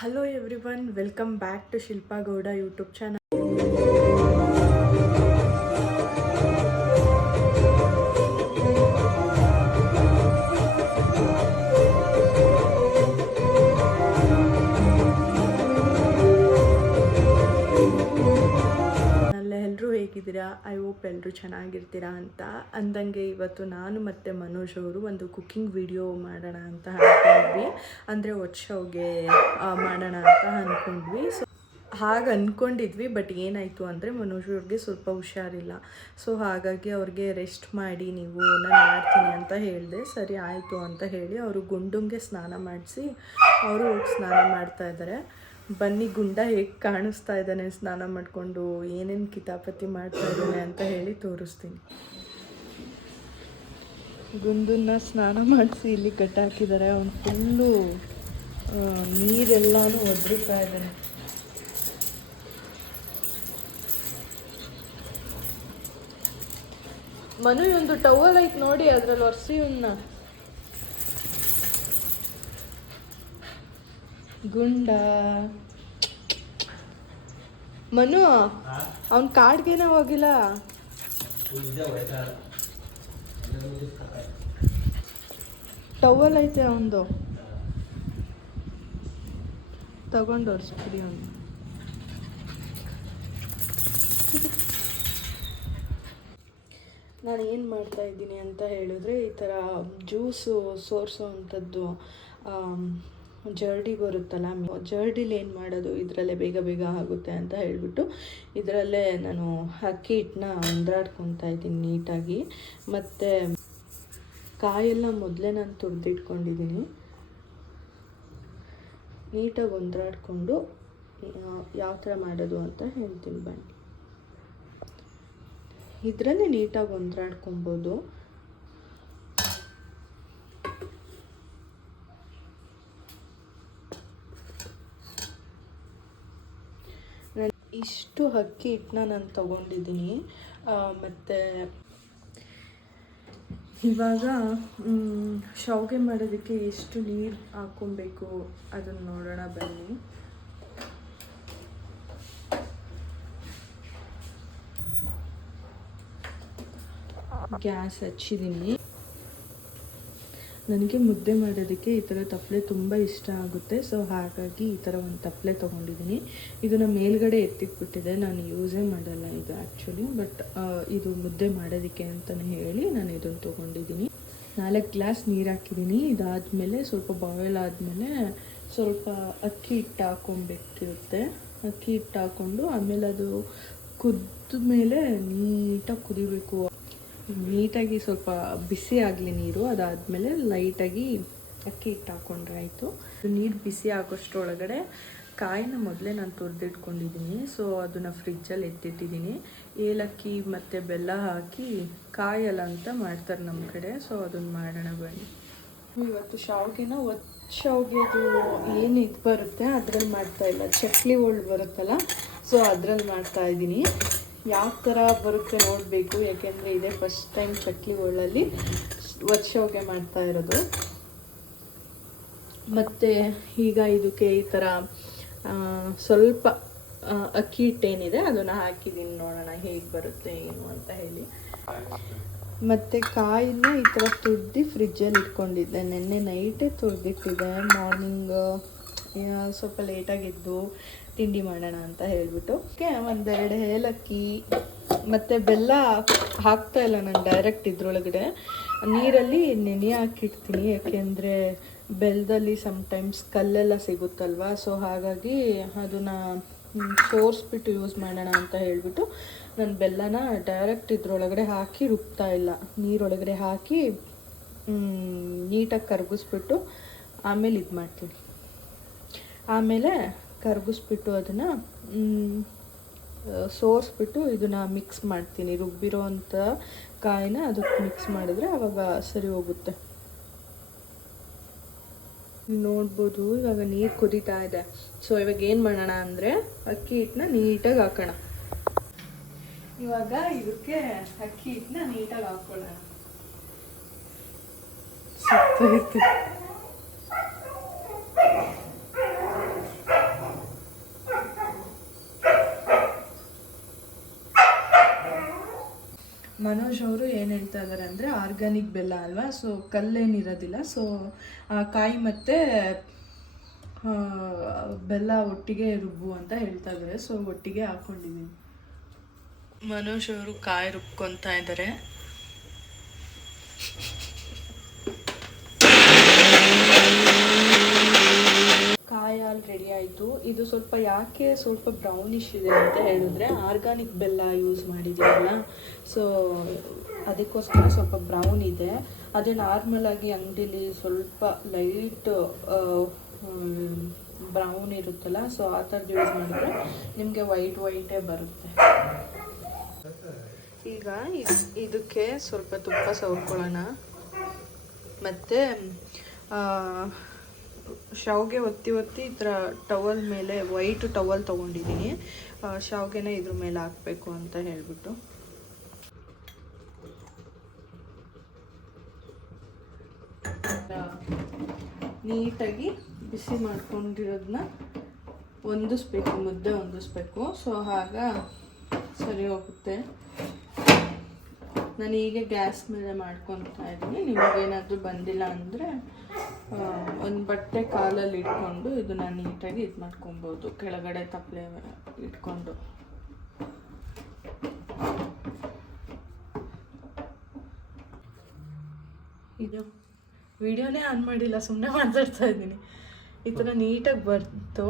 Hello everyone welcome back to Shilpa Gowda YouTube channel I hope ಎಲ್ಲರೂ ಚೆನ್ನಾಗಿರ್ತೀರಾ ಅಂತ ಅಂದಂಗೆ ಇವತ್ತು ನಾನು ಮತ್ತು ಮನೋಜ್ ಅವರು ಒಂದು ಕುಕ್ಕಿಂಗ್ ವಿಡಿಯೋ ಮಾಡೋಣ ಅಂತ ಅಂದ್ಕೊಂಡ್ವಿ. ಅಂದರೆ ಒಚ್ಚೋಗೆ ಮಾಡೋಣ ಅಂತ ಅಂದ್ಕೊಂಡ್ವಿ. ಸೊ ಹಾಗೆ ಅಂದ್ಕೊಂಡಿದ್ವಿ ಬಟ್ ಏನಾಯಿತು ಅಂದರೆ ಮನೋಜ್ ಅವ್ರಿಗೆ ಸ್ವಲ್ಪ ಹುಷಾರಿಲ್ಲ. ಸೊ ಹಾಗಾಗಿ ಅವ್ರಿಗೆ ರೆಸ್ಟ್ ಮಾಡಿ ನೀವು ನಾನು ಮಾಡ್ತೀನಿ ಅಂತ ಹೇಳಿದೆ. ಸರಿ, ಆಯಿತು ಅಂತ ಹೇಳಿ ಅವರು ಗುಂಡುಂಗೆ ಸ್ನಾನ ಮಾಡಿಸಿ, ಅವರು ಸ್ನಾನ ಮಾಡ್ತಾ ಇದ್ದಾರೆ. ಬನ್ನಿ, ಗುಂಡ ಹೇಗೆ ಕಾಣಿಸ್ತಾ ಇದ್ದಾನೆ, ಸ್ನಾನ ಮಾಡಿಕೊಂಡು, ಏನೇನು ಕಿತಾಪತಿ ಮಾಡ್ತಾ ಇದ್ದಾನೆ ಅಂತ ಹೇಳಿ ತೋರಿಸ್ತೀನಿ. ಗುಂಡನ್ನ ಸ್ನಾನ ಮಾಡಿಸಿ ಇಲ್ಲಿ ಕಟ್ಟಾಕಿದ್ದಾರೆ. ಅವನು ಫುಲ್ಲು ನೀರೆಲ್ಲಾನು ಒದ್ರಿತಾ ಇದ್ದಾನೆ. ಮನು ಒಂದು ಟವಲ್ ಐತೆ ನೋಡಿ ಅದ್ರಲ್ಲಿ ಒರೆಸಿ ಇವನ್ನ ಗುಂಡ. ಮನು ಅವನ್ ಕಾಡ್ಗೇನ ಹೋಗಿಲ್ಲ? ಟವಲ್ ಐತೆ ಅವನದು. ತಗೊಂಡು ಒರೆಸ್ಬಿಡಿ ಅವನು ನಾನು ಏನು ಮಾಡ್ತಾ ಇದ್ದೀನಿ ಅಂತ ಹೇಳಿದ್ರೆ ಈ ಥರ ಜ್ಯೂಸು ಸೋರಿಸೋ ಅಂಥದ್ದು ಜರ್ಡಿ ಬರುತ್ತಲ್ಲ, ಜರ್ಡಿಲಿ ಏನು ಮಾಡೋದು? ಇದರಲ್ಲೇ ಬೇಗ ಬೇಗ ಆಗುತ್ತೆ ಅಂತ ಹೇಳಿಬಿಟ್ಟು ಇದರಲ್ಲೇ ನಾನು ಅಕ್ಕಿ ಹಿಟ್ಟನ್ನ ಅಂದ್ರಾಡ್ಕೊತಾ ಇದ್ದೀನಿ ನೀಟಾಗಿ. ಮತ್ತು ಕಾಯೆಲ್ಲ ಮೊದಲೇ ನಾನು ತುರಿದಿಟ್ಕೊಂಡಿದ್ದೀನಿ. ನೀಟಾಗಿ ಒಂದಾಡ್ಕೊಂಡು ಯಾವ ಥರ ಮಾಡೋದು ಅಂತ ಹೇಳ್ತೀನಿ ಬನ್ನಿ. ಇದರಲ್ಲೇ ನೀಟಾಗಿ ಒಂದಾಡ್ಕೊಬೋದು ನಾನು ಇಷ್ಟು ಅಕ್ಕಿ ಹಿಟ್ಟನ್ನ ನಾನು ತೊಗೊಂಡಿದ್ದೀನಿ. ಮತ್ತು ಇವಾಗ ಶಾವಿಗೆ ಮಾಡೋದಕ್ಕೆ ಎಷ್ಟು ನೀರು ಹಾಕ್ಕೊಬೇಕು ಅದನ್ನು ನೋಡೋಣ ಬನ್ನಿ. ಗ್ಯಾಸ್ ಹಚ್ಚಿದ್ದೀನಿ ನನಗೆ ಮುದ್ದೆ ಮಾಡೋದಕ್ಕೆ ಈ ಥರ ತಪ್ಪಲೆ ತುಂಬ ಇಷ್ಟ ಆಗುತ್ತೆ. ಸೊ ಹಾಗಾಗಿ ಈ ಥರ ಒಂದು ತಪ್ಪಲೆ ತೊಗೊಂಡಿದ್ದೀನಿ. ಇದನ್ನು ಮೇಲ್ಗಡೆ ಎತ್ತಿಟ್ಬಿಟ್ಟಿದೆ. ನಾನು ಯೂಸೇ ಮಾಡಲ್ಲ ಇದು ಆ್ಯಕ್ಚುಲಿ ಬಟ್ ಇದು ಮುದ್ದೆ ಮಾಡೋದಕ್ಕೆ ಅಂತಲೇ ಹೇಳಿ ನಾನು ಇದನ್ನು ತೊಗೊಂಡಿದ್ದೀನಿ. ನಾಲ್ಕು ಗ್ಲಾಸ್ ನೀರು ಹಾಕಿದ್ದೀನಿ. ಇದಾದಮೇಲೆ ಸ್ವಲ್ಪ ಬಾಯ್ಲ್ ಆದಮೇಲೆ ಸ್ವಲ್ಪ ಅಕ್ಕಿ ಹಿಟ್ಟು ಹಾಕ್ಕೊಬೇಕಿರುತ್ತೆ. ಅಕ್ಕಿ ಹಿಟ್ಟು ಹಾಕ್ಕೊಂಡು ಆಮೇಲೆ ಅದು ಕುದ್ದ ಮೇಲೆ ನೀಟಾಗಿ ಕುದಿಬೇಕು. ನೀಟಾಗಿ ಸ್ವಲ್ಪ ಬಿಸಿ ಆಗಲಿ ನೀರು, ಅದಾದಮೇಲೆ ಲೈಟಾಗಿ ಅಕ್ಕಿ ಹಿಟ್ಟು ಹಾಕ್ಕೊಂಡ್ರೆ ಆಯಿತು. ನೀರು ಬಿಸಿ ಆಗೋಷ್ಟರೊಳಗಡೆ ಕಾಯಿನ ಮೊದಲೇ ನಾನು ತುರಿದಿಟ್ಕೊಂಡಿದ್ದೀನಿ ಸೊ ಅದನ್ನು ಫ್ರಿಜ್ಜಲ್ಲಿ ಎತ್ತಿಟ್ಟಿದ್ದೀನಿ ಏಲಕ್ಕಿ ಮತ್ತು ಬೆಲ್ಲ ಹಾಕಿ ಕಾಯಲ್ಲ ಅಂತ ಮಾಡ್ತಾರೆ ನಮ್ಮ ಕಡೆ. ಸೊ ಅದನ್ನು ಮಾಡೋಣ ಬನ್ನಿ. ಇವತ್ತು ಶಾವಿಗೆನ ಒತ್ತು ಶಾವಿಗೆದು ಏನು ಇದು ಬರುತ್ತೆ ಅದ್ರಲ್ಲಿ ಮಾಡ್ತಾ ಇಲ್ಲ. ಚಕ್ಲಿ ಹೋಳು ಬರುತ್ತಲ್ಲ ಸೊ ಅದ್ರಲ್ಲಿ ಮಾಡ್ತಾ ಇದ್ದೀನಿ ಯಾವ ಥರ ಬರುತ್ತೆ ನೋಡಬೇಕು, ಯಾಕೆಂದರೆ ಇದೇ ಫಸ್ಟ್ ಟೈಮ್ ಚಕ್ಲಿ ಒಳ್ಳಲ್ಲಿ ವರ್ಷೋಗೆ ಮಾಡ್ತಾ ಇರೋದು. ಮತ್ತು ಈಗ ಇದಕ್ಕೆ ಈ ಥರ ಸ್ವಲ್ಪ ಅಕ್ಕಿ ಹಿಟ್ಟೇನಿದೆ, ಅದನ್ನು ಹಾಕಿದ್ದೀನಿ ನೋಡೋಣ ಹೇಗೆ ಬರುತ್ತೆ ಏನು ಅಂತ ಹೇಳಿ. ಮತ್ತು ಕಾಯಿನ ಈ ಥರ ತುರ್ದು ಫ್ರಿಜ್ಜಲ್ಲಿ ಇಟ್ಕೊಂಡಿದ್ದೆ. ನಿನ್ನೆ ನೈಟೇ ತುರ್ದಿಟ್ಟಿದ್ದೆ. ಮಾರ್ನಿಂಗ್ ಸ್ವಲ್ಪ ಲೇಟಾಗಿದ್ದು ತಿಂಡಿ ಮಾಡೋಣ ಅಂತ ಹೇಳಿಬಿಟ್ಟು. ಒಂದೆರಡು ಏಲಕ್ಕಿ, ಮತ್ತು ಬೆಲ್ಲ ಹಾಕ್ತಾ ಇಲ್ಲ ನಾನು ಡೈರೆಕ್ಟ್ ಇದ್ರೊಳಗಡೆ. ನೀರಲ್ಲಿ ನೆನೆ ಹಾಕಿಡ್ತೀನಿ ಯಾಕೆಂದರೆ ಬೆಲ್ಲದಲ್ಲಿ ಸಮ್ಟೈಮ್ಸ್ ಕಲ್ಲೆಲ್ಲ ಸಿಗುತ್ತಲ್ವ? ಸೊ ಹಾಗಾಗಿ ಅದನ್ನು ಸೋರಿಸ್ಬಿಟ್ಟು ಯೂಸ್ ಮಾಡೋಣ ಅಂತ ಹೇಳಿಬಿಟ್ಟು ನಾನು ಬೆಲ್ಲನ ಡೈರೆಕ್ಟ್ ಇದ್ರೊಳಗಡೆ ಹಾಕಿ ರುಬ್ತಾ ಇಲ್ಲ. ನೀರೊಳಗಡೆ ಹಾಕಿ ನೀಟಾಗಿ ಕರಗಿಸ್ಬಿಟ್ಟು ಆಮೇಲೆ ಇದು ಮಾಡ್ತೀನಿ ಆಮೇಲೆ ಕರಗಿಸ್ಬಿಟ್ಟು ಅದನ್ನು ಸೋರಿಸ್ಬಿಟ್ಟು ಇದನ್ನು ಮಿಕ್ಸ್ ಮಾಡ್ತೀನಿ. ರುಬ್ಬಿರೋ ಅಂಥ ಕಾಯಿನ ಅದಕ್ಕೆ ಮಿಕ್ಸ್ ಮಾಡಿದ್ರೆ ಆವಾಗ ಸರಿ ಹೋಗುತ್ತೆ. ನೋಡ್ಬೋದು, ಇವಾಗ ನೀರು ಕುದೀತಾ ಇದೆ. ಸೊ ಇವಾಗ ಏನು ಮಾಡೋಣ ಅಂದರೆ ಅಕ್ಕಿ ಹಿಟ್ಟನ್ನ ನೀಟಾಗಿ ಹಾಕೋಣ. ಇವಾಗ ಇದಕ್ಕೆ ಅಕ್ಕಿ ಹಿಟ್ಟನ್ನ ನೀಟಾಗಿ ಹಾಕೊಳ್ಳೋಣ. ಸತ್ತೋಯ್ತು. ಮನೋಜ್ ಅವರು ಏನು ಹೇಳ್ತಾ ಇದ್ದಾರೆ ಅಂದರೆ ಆರ್ಗ್ಯಾನಿಕ್ ಬೆಲ್ಲ ಅಲ್ವಾ? ಸೊ ಕಲ್ಲೇನಿರೋದಿಲ್ಲ ಸೊ ಕಾಯಿ ಮತ್ತು ಬೆಲ್ಲ ಒಟ್ಟಿಗೆ ರುಬ್ಬು ಅಂತ ಹೇಳ್ತಾ ಇದ್ದಾರೆ ಸೊ ಒಟ್ಟಿಗೆ ಹಾಕ್ಕೊಂಡಿದ್ದೀನಿ ಮನೋಜ್ ಅವರು ಕಾಯಿ ರುಬ್ಕೊತಾ ಇದ್ದಾರೆ ಕಾಯಿ ಹಾಲು ರೆಡಿ ಆಯಿತು ಇದು ಸ್ವಲ್ಪ ಯಾಕೆ ಸ್ವಲ್ಪ ಬ್ರೌನಿಶ್ ಇದೆ ಅಂತ ಹೇಳಿದ್ರೆ ಆರ್ಗಾನಿಕ್ ಬೆಲ್ಲ ಯೂಸ್ ಮಾಡಿದ್ದೀವಲ್ಲ. ಸೊ ಅದಕ್ಕೋಸ್ಕರ ಸ್ವಲ್ಪ ಬ್ರೌನ್ ಇದೆ. ಅದೇ ನಾರ್ಮಲ್ ಆಗಿ ಅಂಗಡಿಲಿ ಸ್ವಲ್ಪ ಲೈಟ್ ಬ್ರೌನ್ ಇರುತ್ತಲ್ಲ ಸೊ ಆ ಥರದ್ದು ಯೂಸ್ ಮಾಡಿದ್ರೆ ನಿಮಗೆ ವೈಟ್ ವೈಟೇ ಬರುತ್ತೆ. ಈಗ ಇದಕ್ಕೆ ಸ್ವಲ್ಪ ತುಪ್ಪ ಸವರ್ಕೊಳ್ಳೋಣ ಮತ್ತು ಶಾವ್ಗೆ ಒತ್ತಿ ಒತ್ತಿ ಈ ಥರ ಟವಲ್ ಮೇಲೆ, ವೈಟ್ ಟವಲ್ ತೊಗೊಂಡಿದ್ದೀನಿ. ಶಾವ್ಗೆನ ಇದ್ರ ಮೇಲೆ ಹಾಕಬೇಕು ಅಂತ ಹೇಳಿಬಿಟ್ಟು. ನೀಟಾಗಿ ಬಿಸಿ ಮಾಡ್ಕೊಂಡಿರೋದನ್ನ ಹೊಂದಿಸ್ಬೇಕು ಮುದ್ದೆ ಹೊಂದಿಸ್ಬೇಕು ಸೊ, ಆಗ ಸರಿ ಹೋಗುತ್ತೆ. ನಾನು ಈಗ ಗ್ಯಾಸ್ ಮೇಲೆ ಮಾಡ್ಕೊತಾ ಇದ್ದೀನಿ. ನಿಮಗೇನಾದರೂ ಬಂದಿಲ್ಲ ಅಂದರೆ ಒಂದು ಬಟ್ಟೆ ಕಾಲಲ್ಲಿ ಇಟ್ಕೊಂಡು ಇದನ್ನ ನೀಟಾಗಿ ಇದು ಮಾಡ್ಕೊಬೋದು. ಕೆಳಗಡೆ ತಪ್ಪಲೆ ಇಟ್ಕೊಂಡು. ಇದು ವಿಡಿಯೋನೇ ಆನ್ ಮಾಡಿಲ್ಲ ಸುಮ್ಮನೆ ಮಾತಾಡ್ತಾ ಇದ್ದೀನಿ. ಈ ಥರ ನೀಟಾಗಿ ಬರ್ತು.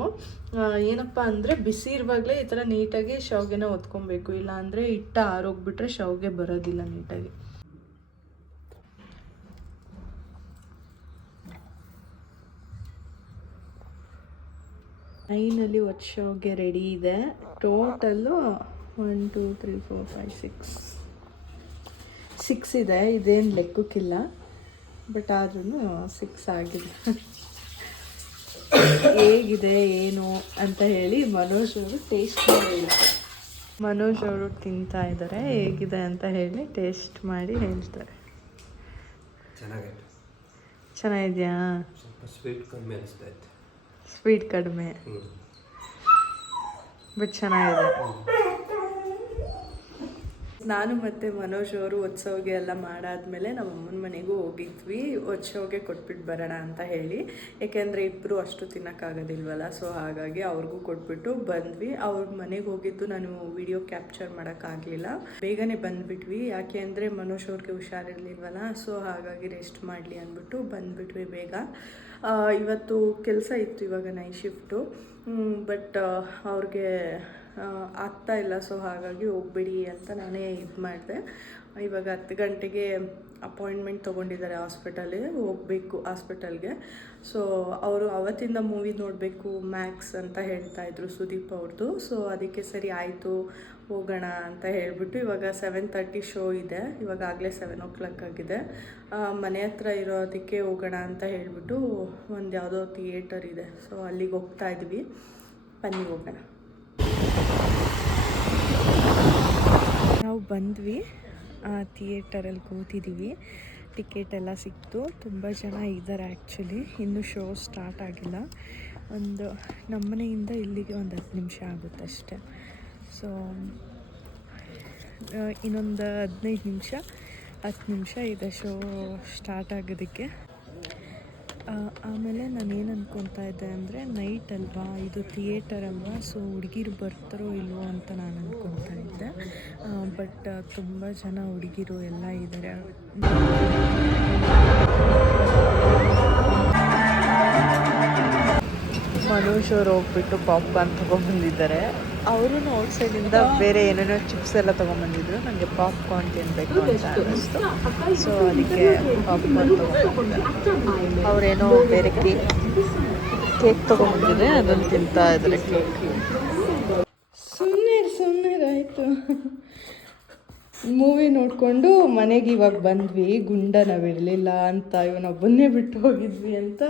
ಆ, ಏನಪ್ಪ ಅಂದರೆ ಬಿಸಿ ಇರುವಾಗಲೇ ಈ ಥರ ನೀಟಾಗಿ ಶಾವಿಗೆನ ಒತ್ಕೊಬೇಕು. ಇಲ್ಲಾಂದರೆ ಹಿಟ್ಟ ಆರೋಗ್ಬಿಟ್ರೆ ಶಾವ್ಗೆ ಬರೋದಿಲ್ಲ ನೀಟಾಗಿ. ಒತ್ತು ಶಾವ್ಗೆ ರೆಡಿ ಇದೆ. Total one two three four five six six ಇದೆ. ಇದೇನು ಲೆಕ್ಕಕ್ಕಿಲ್ಲ. ಬಟ್ ಆದ್ರೂ ಸಿಕ್ಸ್ ಆಗಿದೆ. ಹೇಗಿದೆ ಏನು ಅಂತ ಹೇಳಿ ಮನೋಜ್ ಅವರು ಟೇಸ್ಟ್ ಮಾಡಿ ಮನೋಜ್ ಅವರು ತಿಂತಾ ಇದ್ದಾರೆ. ಹೇಗಿದೆ ಅಂತ ಹೇಳಿ ಟೇಸ್ಟ್ ಮಾಡಿ ಹೇಳ್ತಾರೆ. ಚೆನ್ನಾಗಿದೆಯಾ? ಸ್ವೀಟ್ ಕಮ್ಮಿ ಅನಿಸ್ತೈತೆ ಸ್ವೀಟ್ ಕಡಿಮೆ ಹ್ಞೂ ಬಟ್ ಚೆನ್ನಾಗಿದೆ ನಾನು ಮತ್ತು ಮನೋಜ್ ಅವರು ಉತ್ಸವಗೆ ಎಲ್ಲ ಮಾಡಾದ್ಮೇಲೆ ನಮ್ಮ ಅಮ್ಮನ ಮನೆಗೂ ಹೋಗಿದ್ವಿ. ಉತ್ಸವಗೆ ಕೊಟ್ಬಿಟ್ಟು ಬರೋಣ ಅಂತ ಹೇಳಿ. ಏಕೆಂದರೆ ಇಬ್ಬರು ಅಷ್ಟು ತಿನ್ನೋಕ್ಕಾಗೋದಿಲ್ವಲ್ಲ, ಸೊ ಹಾಗಾಗಿ ಅವ್ರಿಗೂ ಕೊಟ್ಬಿಟ್ಟು ಬಂದ್ವಿ. ಅವ್ರ ಮನೆಗೆ ಹೋಗಿದ್ದು ನಾನು ವಿಡಿಯೋ ಕ್ಯಾಪ್ಚರ್ ಮಾಡೋಕ್ಕಾಗಲಿಲ್ಲ ಬೇಗನೆ ಬಂದ್ಬಿಟ್ವಿ. ಯಾಕೆ ಅಂದರೆ ಮನೋಜ್ ಅವ್ರಿಗೆ ಹುಷಾರಿರ್ಲಿಲ್ವಲ್ಲ, ಸೊ ಹಾಗಾಗಿ ರೆಸ್ಟ್ ಮಾಡಲಿ ಅಂದ್ಬಿಟ್ಟು ಬಂದ್ಬಿಟ್ವಿ ಬೇಗ. ಇವತ್ತು ಕೆಲಸ ಇತ್ತು ಇವಾಗ ನೈಟ್ ಶಿಫ್ಟು ಬಟ್ ಅವ್ರಿಗೆ ಆಗ್ತಾ ಇಲ್ಲ. ಸೊ ಹಾಗಾಗಿ ಹೋಗ್ಬಿಡಿ ಅಂತ ನಾನೇ ಇದು ಮಾಡಿದೆ. ಇವಾಗ ಹತ್ತು ಗಂಟೆಗೆ ಅಪಾಯಿಂಟ್ಮೆಂಟ್ ತೊಗೊಂಡಿದ್ದಾರೆ ಹಾಸ್ಪಿಟಲ್ಗೆ ಹೋಗಬೇಕು ಹಾಸ್ಪಿಟಲ್ಗೆ. ಸೊ ಅವರು ಅವತ್ತಿಂದ ಮೂವಿ ನೋಡಬೇಕು, ಮ್ಯಾಕ್ಸ್ ಅಂತ ಹೇಳ್ತಾ ಇದ್ರು ಸುದೀಪ್ ಅವ್ರದ್ದು ಸೊ ಅದಕ್ಕೆ ಸರಿ ಆಯಿತು, ಹೋಗೋಣ ಅಂತ ಹೇಳಿಬಿಟ್ಟು ಇವಾಗ ಸೆವೆನ್ ತರ್ಟಿ ಶೋ ಇದೆ. ಇವಾಗಾಗಲೇ ಸೆವೆನ್ ಓ ಕ್ಲಾಕ್ ಆಗಿದೆ. ಮನೆ ಹತ್ರ ಇರೋದಕ್ಕೆ ಹೋಗೋಣ ಅಂತ ಹೇಳಿಬಿಟ್ಟು ಒಂದು ಯಾವುದೋ ಥಿಯೇಟರ್ ಇದೆ. ಸೊ ಅಲ್ಲಿಗೆ ಹೋಗ್ತಾ ಇದ್ವಿ. ಬನ್ನಿ ಹೋಗೋಣ. ನಾವು ಬಂದ್ವಿ ಥಿಯೇಟರಲ್ಲಿ ಕೂತಿದ್ದೀವಿ ಟಿಕೆಟ್ ಎಲ್ಲ ಸಿಕ್ತು. ತುಂಬ ಜನ ಇದ್ದಾರೆ ಆ್ಯಕ್ಚುಲಿ. ಇನ್ನೂ ಶೋ ಸ್ಟಾರ್ಟ್ ಆಗಿಲ್ಲ. ಒಂದು ನಮ್ಮನೆಯಿಂದ ಇಲ್ಲಿಗೆ ಒಂದು ಹತ್ತು ನಿಮಿಷ ಆಗುತ್ತೆ ಅಷ್ಟೆ. ಸೊ ಇನ್ನೊಂದು ಹದಿನೈದು ನಿಮಿಷ, ಹತ್ತು ನಿಮಿಷ ಇದೆ ಶೋ ಸ್ಟಾರ್ಟ್ ಆಗೋದಕ್ಕೆ. ಆಮೇಲೆ ನಾನು ಏನು ಅಂದ್ಕೊತಾ ಇದ್ದೆ ಅಂದರೆ ನೈಟ್ ಅಲ್ವಾ, ಇದು ಥಿಯೇಟರ್ ಅಲ್ವಾ ಸೊ ಹುಡುಗಿರು ಬರ್ತಾರೋ ಇಲ್ವೋ ಅಂತ ನಾನು ಅಂದ್ಕೊತಾ ಇದ್ದೆ. ಬಟ್ ತುಂಬ ಜನ ಹುಡುಗಿರು ಎಲ್ಲ ಇದ್ದಾರೆ ಮನೋಜ್ ಅವ್ರು ಹೋಗ್ಬಿಟ್ಟು ಪಾಪ್ಕಾರ್ನ್ ತೊಗೊಂಬಂದಿದ್ದಾರೆ ಅವರು ಔಟ್ಸೈಡಿಂದ ಬೇರೆ ಏನೇನೋ ಚಿಪ್ಸ್ ಎಲ್ಲ ತೊಗೊಂಬಂದಿದ್ರು ನನಗೆ ಪಾಪ್ಕಾರ್ನ್ ತಿನ್ನಬೇಕು ಅಂತ ಅನ್ನಿಸ್ತು. ಸೊ ಅದಕ್ಕೆ ಪಾಪ್ಕಾರ್ನ್ ತೊಗೊಂಬಂದಿದ್ದೆ ಅವರೇನೋ ಬೇರೆ ಕೇಕ್ ಕೇಕ್ ತೊಗೊಂಬಂದಿದೆ ಅದನ್ನು ತಿಂತಾ ಇದ್ದಾರೆ ಕೇಕ್ ಸುಮ್ಮನೆ ಸುಮ್ಮನೆ ಆಯಿತು. ಮೂವಿ ನೋಡಿಕೊಂಡು ಮನೆಗೆ ಇವಾಗ ಬಂದ್ವಿ. ಗುಂಡ ನಾವು ಇರಲಿಲ್ಲ ಅಂತ ಇವನೊಬ್ಬನ್ನೇ ಬಿಟ್ಟು ಹೋಗಿದ್ವಿ ಅಂತ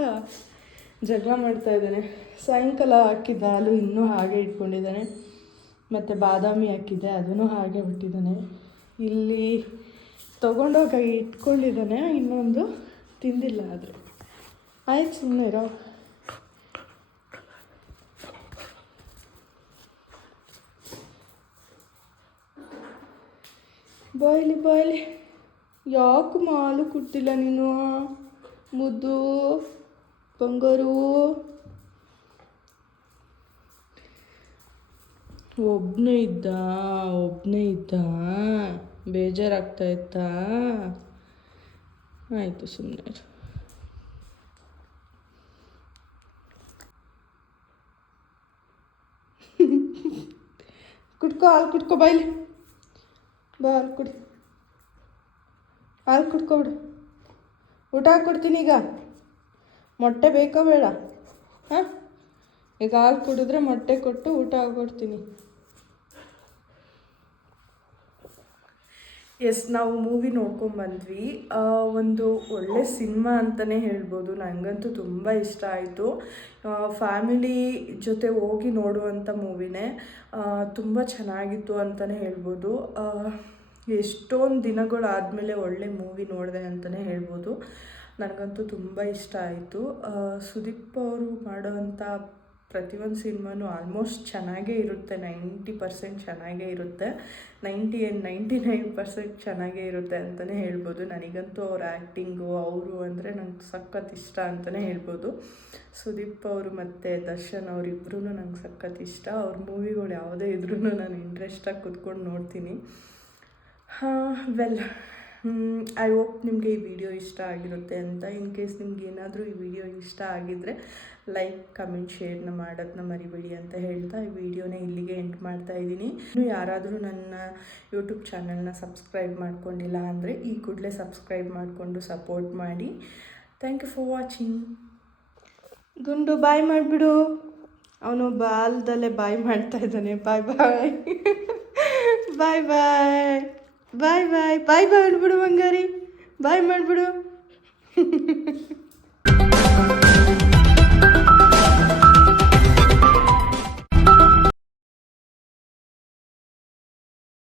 ಜಗಳ ಮಾಡ್ತಾ ಇದ್ದಾನೆ. ಸಾಯಂಕಾಲ ಹಾಕಿದ್ದ ಹಾಲು ಇನ್ನೂ ಹಾಗೆ ಇಟ್ಕೊಂಡಿದ್ದಾನೆ. ಮತ್ತು ಬಾದಾಮಿ ಹಾಕಿದ್ದೆ, ಅದನ್ನು ಹಾಗೆ ಬಿಟ್ಟಿದ್ದಾನೆ. ಇಲ್ಲಿ ತೊಗೊಂಡೋಗಿ ಇಟ್ಕೊಂಡಿದ್ದಾನೆ, ಇನ್ನೊಂದು ತಿಂದಿಲ್ಲ ಆದರೆ. ಆಯ್ತು ಸುಮ್ಮನೆ ಇರೋ. ಬಾಯ್ಲಿ ಬಾಯ್ಲಿ. ಯಾಕೆ ಮಾಲು ಕುಟ್ಟಿಲ್ಲ ನೀನು? ಮುದ್ದು. ಬಂಗಾರು ಒಬ್ಬನೇ ಇದ್ದ ಒಬ್ಬನೇ ಇದ್ದ ಬೇಜಾರಾಗ್ತಾ ಇತ್ತಾ ಆಯಿತು ಸುಮ್ಮನೆ ಕುಡ್ಕೋ ಹಾಲು ಕುಡ್ಕೋ ಬಾಯ್ಲಿ ಬಾ ಹಾಲು ಕುಡಿ ಹಾಲು ಕುಡ್ಕೊಬಿಡು ಊಟ ಹಾಕ್ಕೊಡ್ತೀನಿ ಈಗ ಮೊಟ್ಟೆ ಬೇಕೋ ಬೇಡ? ಹಾಂ? ಈಗ ಹಾಲು ಕುಡಿದ್ರೆ ಮೊಟ್ಟೆ ಕೊಟ್ಟು ಊಟ ಹಾಕ್ಕೊಡ್ತೀನಿ ಎಸ್, ನಾವು ಮೂವಿ ನೋಡ್ಕೊಂಬಂದ್ವಿ. ಒಂದು ಒಳ್ಳೆ ಸಿನಿಮಾ ಅಂತಲೇ ಹೇಳ್ಬೋದು. ನನಗಂತೂ ತುಂಬ ಇಷ್ಟ ಆಯಿತು. ಫ್ಯಾಮಿಲಿ ಜೊತೆ ಹೋಗಿ ನೋಡುವಂಥ ಮೂವಿನೇ ತುಂಬ ಚೆನ್ನಾಗಿತ್ತು ಅಂತಲೇ ಹೇಳ್ಬೋದು. ಎಷ್ಟೊಂದು ದಿನಗಳಾದಮೇಲೆ ಒಳ್ಳೆ ಮೂವಿ ನೋಡಿದೆ ಅಂತಲೇ ಹೇಳ್ಬೋದು. ನನಗಂತೂ ತುಂಬ ಇಷ್ಟ ಆಯಿತು. ಸುದೀಪ್ ಅವರು ಮಾಡೋವಂಥ ಪ್ರತಿಯೊಂದು ಸಿನಿಮಾನು ಆಲ್ಮೋಸ್ಟ್ ಚೆನ್ನಾಗೇ ಇರುತ್ತೆ. ನೈಂಟಿ ಪರ್ಸೆಂಟ್ ಚೆನ್ನಾಗೇ ಇರುತ್ತೆ. Ninety and ninety nine percent ಚೆನ್ನಾಗೇ ಇರುತ್ತೆ ಅಂತಲೇ ಹೇಳ್ಬೋದು. ನನಗಂತೂ ಅವ್ರ ಆ್ಯಕ್ಟಿಂಗು ಅವರು ಅಂದರೆ ನಂಗೆ ಸಖತ್ ಇಷ್ಟ ಅಂತಲೇ ಹೇಳ್ಬೋದು. ಸುದೀಪ್ ಅವರು ಮತ್ತು ದರ್ಶನ್ ಅವರಿಬ್ರು ನಂಗೆ ಸಖತ್ ಇಷ್ಟ. ಅವ್ರ ಮೂವಿಗಳು ಯಾವುದೇ ಇದ್ರೂ ನಾನು ಇಂಟ್ರೆಸ್ಟಾಗಿ ಕುತ್ಕೊಂಡು ನೋಡ್ತೀನಿ. ಹಾಂ ವೆಲ್ ಐ ಹೋಪ್ ನಿಮಗೆ ಈ ವಿಡಿಯೋ ಇಷ್ಟ ಆಗಿರುತ್ತೆ ಅಂತ. ಇನ್ ಕೇಸ್ ನಿಮ್ಗೆ ಏನಾದರೂ ಈ ವಿಡಿಯೋ ಇಷ್ಟ ಆಗಿದ್ದರೆ ಲೈಕ್ ಕಮೆಂಟ್ ಶೇರ್ನ ಮಾಡೋದನ್ನ ಮರಿಬೇಡಿ ಅಂತ ಹೇಳ್ತಾ ಈ ವಿಡಿಯೋನ ಇಲ್ಲಿಗೆ ಎಂಟ್ ಮಾಡ್ತಾ ಇದ್ದೀನಿ. ಇನ್ನು ಯಾರಾದರೂ ನನ್ನ ಯೂಟ್ಯೂಬ್ ಚಾನಲ್ನ ಸಬ್ಸ್ಕ್ರೈಬ್ ಮಾಡ್ಕೊಂಡಿಲ್ಲ ಅಂದರೆ, ಈ ಕೂಡಲೇ ಸಬ್ಸ್ಕ್ರೈಬ್ ಮಾಡಿಕೊಂಡು ಸಪೋರ್ಟ್ ಮಾಡಿ. ಥ್ಯಾಂಕ್ ಯು ಫಾರ್ ವಾಚಿಂಗ್ ಗುಂಡು ಬಾಯ್ ಮಾಡಿಬಿಡು. ಅವನು ಬಾಲ್ದಲ್ಲೇ ಬಾಯ್ ಮಾಡ್ತಾ ಇದ್ದಾನೆ. ಬಾಯ್ ಬಾಯ್ ಬಾಯ್ ಬಾಯ್ ಬಾಯ್ ಬಾಯ್ ಬಾಯ್ ಬಾಯ್ ಅಂದ್ಬಿಡು ಬಂಗಾರಿ ಬಾಯ್ ಮಾಡಿಬಿಡು.